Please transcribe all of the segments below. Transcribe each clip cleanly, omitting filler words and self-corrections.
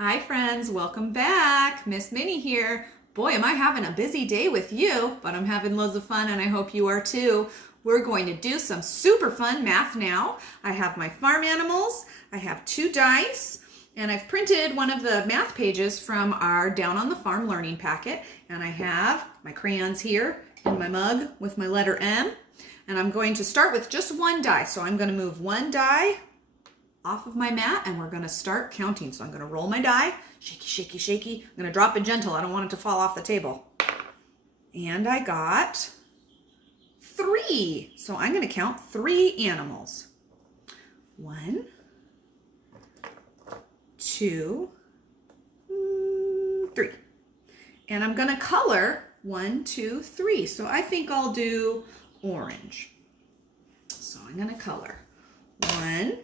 Hi friends, welcome back. Miss Minnie here. Boy, am I having a busy day with you, but I'm having loads of fun and I hope you are too. We're going to do some super fun math now. I have my farm animals, I have 2 dice, and I've printed one of the math pages from our Down on the Farm learning packet, and I have my crayons here in my mug with my letter M, and I'm going to start with just 1 die. So I'm going to move 1 die off of my mat and we're going to start counting. So I'm going to roll my die, shaky, shaky, shaky. I'm going to drop it gentle. I don't want it to fall off the table. And I got 3. So I'm going to count 3 animals. 1, 2, 3. And I'm going to color 1, 2, 3. So I think I'll do orange. So I'm going to color 1,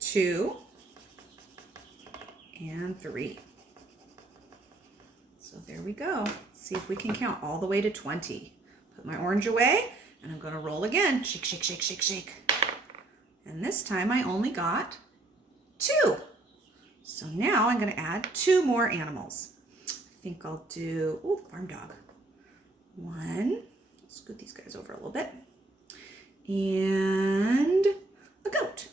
2, and 3. So there we go. Let's see if we can count all the way to 20. Put my orange away, and I'm going to roll again. Shake, shake, shake, shake, shake. And this time I only got 2. So now I'm going to add 2 more animals. I think I'll do, farm dog. 1, scoot these guys over a little bit. And a goat.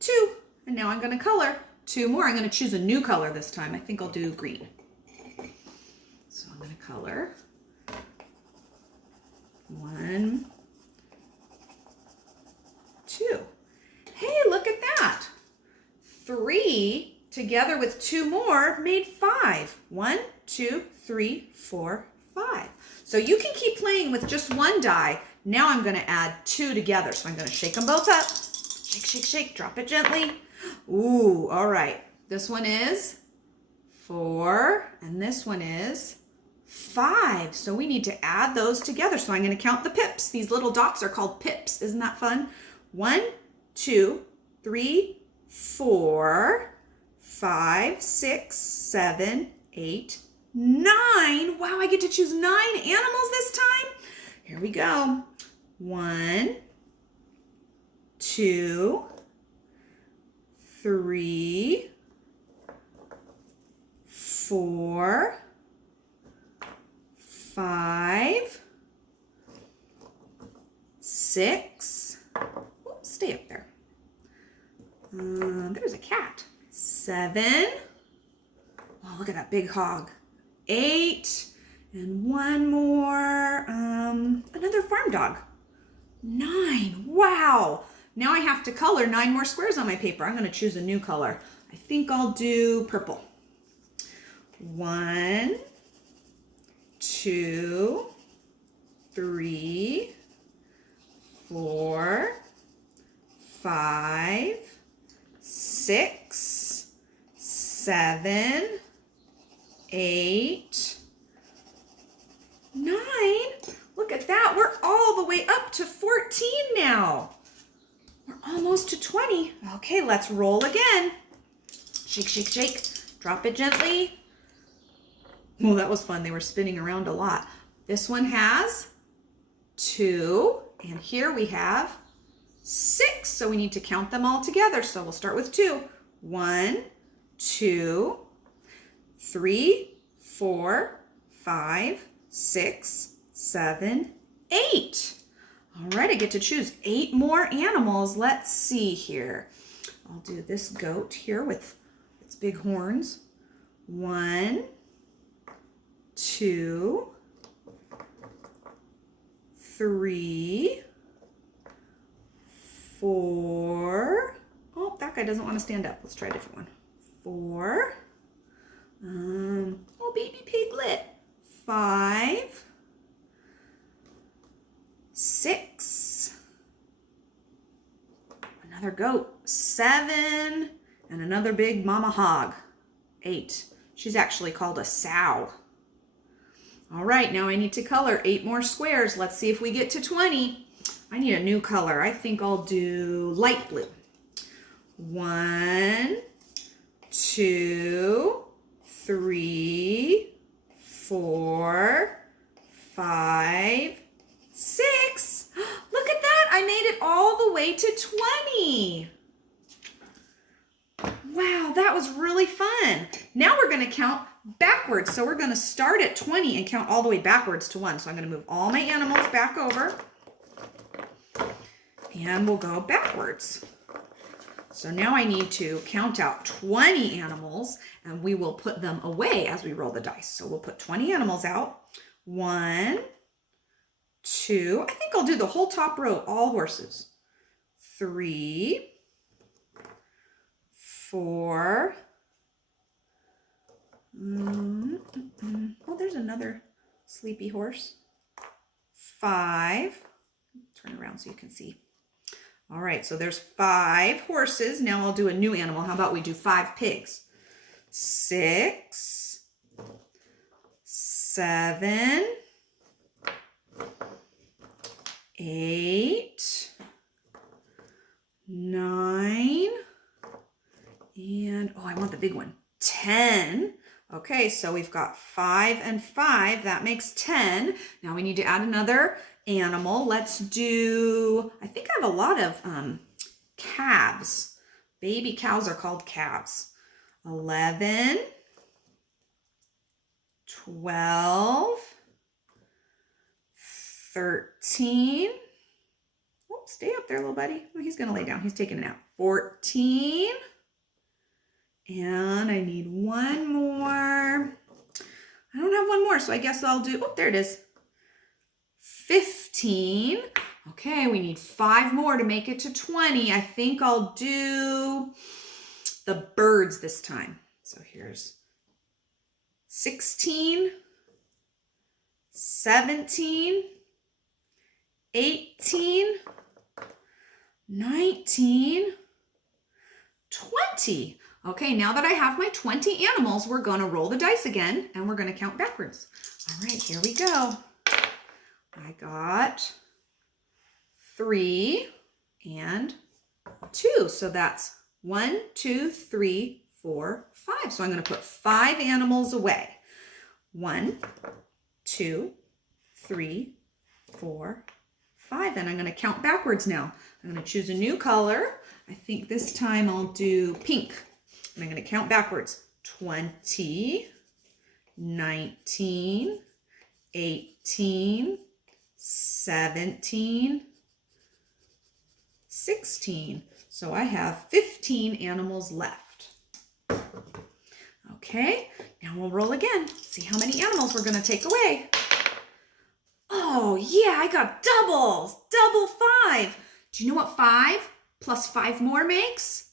2, and now I'm going to color 2 more. I'm going to choose a new color this time. I think I'll do green. So I'm going to color 1, 2. Hey, look at that. 3 together with 2 more made 5. 1, 2, 3, 4, 5. So you can keep playing with just 1 die. Now I'm going to add 2 together. So I'm going to shake them both up. Shake, shake, shake, drop it gently. Ooh, all right. This one is 4, and this one is 5. So we need to add those together. So I'm going to count the pips. These little dots are called pips. Isn't that fun? 1, 2, 3, 4, 5, 6, 7, 8, 9. Wow, I get to choose 9 animals this time. Here we go. 1, 2, 3, 4, 5, 6. Oops, stay up there. There's a cat. 7. Oh, look at that big hog. 8. And 1 more. Another farm dog. 9. Wow. Now I have to color 9 more squares on my paper. I'm going to choose a new color. I think I'll do purple. 1, 2, 3, 4, 5, 6, 7, 8, 9. Look at that. We're all the way up to 14 now. We're almost to 20. Okay, let's roll again. Shake, shake, shake. Drop it gently. Well, that was fun. They were spinning around a lot. This one has 2, and here we have 6. So we need to count them all together. So we'll start with 2. 1, 2, 3, 4, 5, 6, 7, 8. All right, I get to choose 8 more animals. Let's see here. I'll do this goat here with its big horns. 1, 2, 3, 4. Oh, that guy doesn't want to stand up. Let's try a different one. 4. Oh, baby piglet. 5. 6. Another goat. 7. And another big mama hog. 8. She's actually called a sow. All right, now I need to color 8 more squares. Let's see if we get to 20. I need a new color. I think I'll do light blue. 1, 2, 3, 4, 5, 6. Look at that. I made it all the way to 20. that was really fun. Now we're going to count backwards. So we're going to start at 20 and count all the way backwards to 1. So I'm going to move all my animals back over. And we'll go backwards. So now I need to count out 20 animals, and we will put them away as we roll the dice. So we'll put 20 animals out. 1, 2, I think I'll do the whole top row, all horses. 3, 4, oh, there's another sleepy horse. 5, turn around so you can see. All right, so there's 5 horses. Now I'll do a new animal. How about we do 5 pigs? 6, 7, 8, 9, and oh, I want the big one, 10. Okay, so we've got 5 and 5. That makes 10. Now we need to add another animal. Let's do, I think I have a lot of calves. Baby cows are called calves. 11, 12, 13. Oh, stay up there, little buddy. Oh, he's going to lay down. He's taking a nap. 14. And I need one more. I don't have one more, so I guess I'll do, oh, there it is. 15. Okay, we need 5 more to make it to 20. I think I'll do the birds this time. So here's 16, 17, 18, 19, 20. Okay, now that I have my 20 animals, we're going to roll the dice again, and we're going to count backwards. All right, here we go. I got 3 and 2. So that's 1, 2, 3, 4, 5. So I'm going to put 5 animals away. 1, 2, 3, 4, 5. And I'm going to count backwards now. I'm going to choose a new color. I think this time I'll do pink. And I'm going to count backwards. 20, 19, 18, 17, 16. So I have 15 animals left. Okay, now we'll roll again. See how many animals we're going to take away. Oh, yeah, I got doubles. Double 5. Do you know what 5 plus 5 more makes?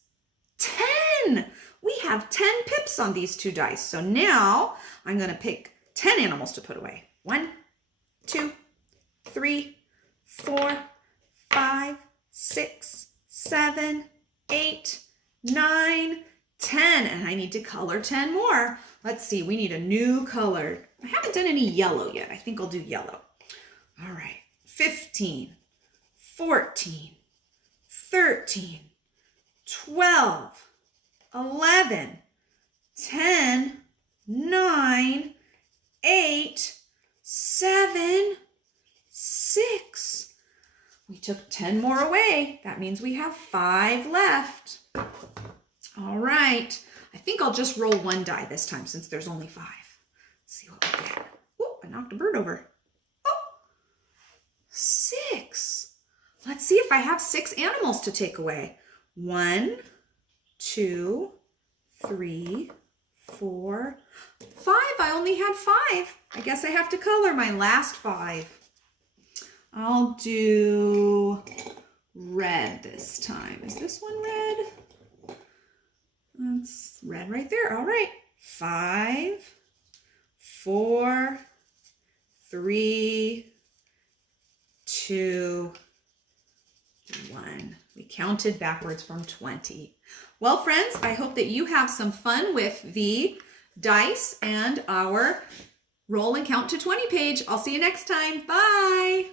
10. We have 10 pips on these 2 dice. So now I'm going to pick 10 animals to put away. 1, 2, 3, 4, 5, 6, 7, 8, 9, 10. And I need to color 10 more. Let's see, we need a new color. I haven't done any yellow yet. I think I'll do yellow. All right, 15, 14, 13, 12, 11, 10, 9, 8, 7, 6. We took 10 more away. That means we have 5 left. All right. I think I'll just roll 1 die this time since there's only 5. Let's see what we get. Oh, I knocked a bird over. Oh, 6. Let's see if I have 6 animals to take away. 1, 2, 3, 4, 5. I only had 5. I guess I have to color my last 5. I'll do red this time. Is this one red? That's red right there. All right. 5, 4, 3, 2, 1. We counted backwards from 20. Well, friends, I hope that you have some fun with the dice and our roll and count to 20 page. I'll see you next time. Bye.